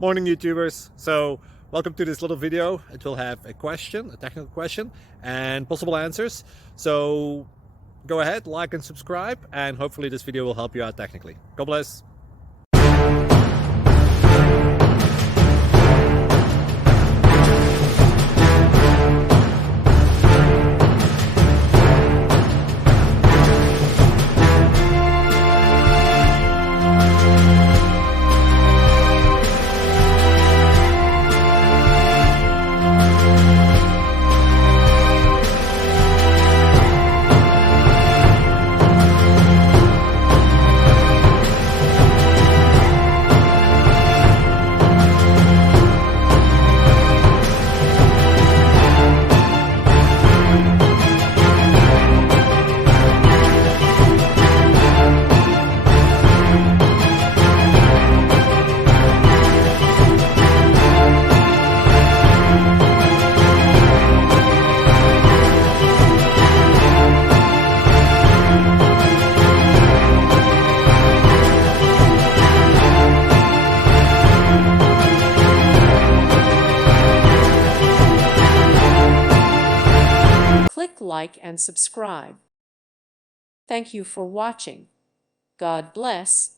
Morning YouTubers. So welcome to this little video. It will have a question, a technical question, and possible answers. So go ahead, like and subscribe, and hopefully this video will help you out technically. God bless. Click like and subscribe. Thank you for watching. God bless.